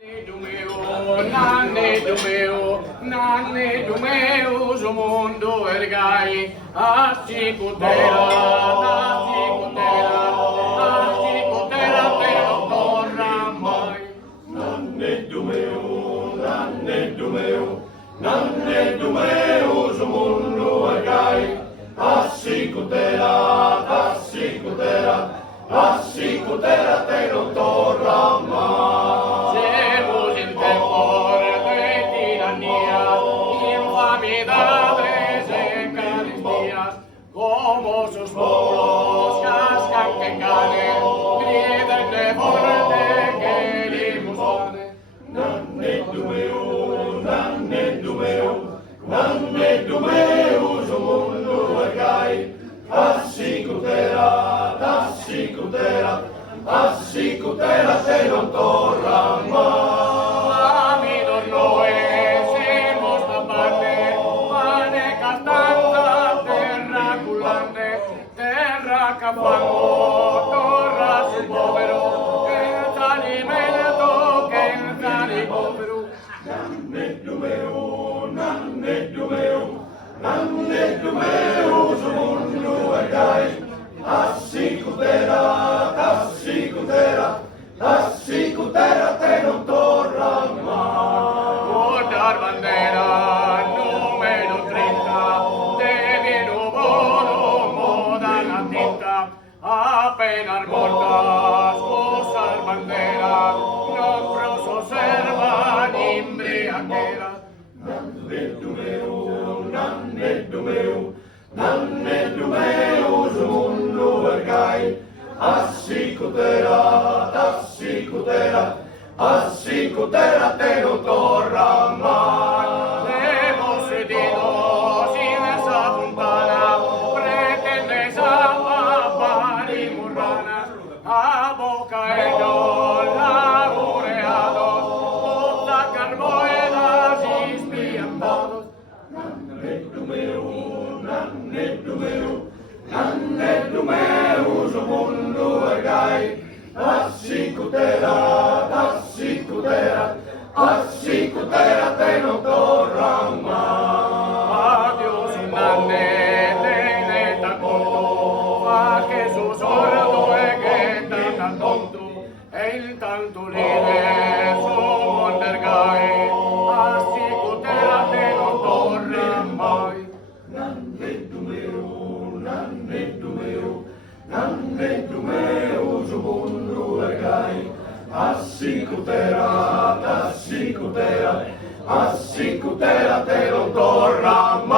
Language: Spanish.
Nanne Dumeu, zo mundo ergai, asicutera, te lo torra mai. Nanne Dumeu, zo mundo ergai, asicutera, te lo torra mai. Semus in tempore de tirannia, infamidades e carestías, como sus pueblos cascan que caen, griten de fuerte que limus pane. Nanne Dumeu, zo mundo ergai, asicutera, te lo torra mai. Amidor noe, semos papate, pane castanta, terra culante, terra capango, torra su povero, che alimento, che povero. Nanne Dumeu, zo mundo ergai, asicutera, te lo torra mai. Guardar bandera, numero 30, de bien humoro, moda la tinta, apenas mortas, usar bandera, no proso servan imbriaquera. Nanne Dumeu, zo mundo ergai, asicutera, te lo torra mai. Hemos sedido sin esa fontana, pretendes apapar y murranas, a boca ellos laureados, puta carboedas y espiantados. Nanne Dumeu, zo mundo ergai, asicutera, te lo torra mai. Adiós, nanne, teneta conto, fa che su sordo e che tan tonto, e intanto ride su mondergai, assicutera te non torri mai. Nanne Dumeu, zo mundo ergai, assicutera, te lo torra mai.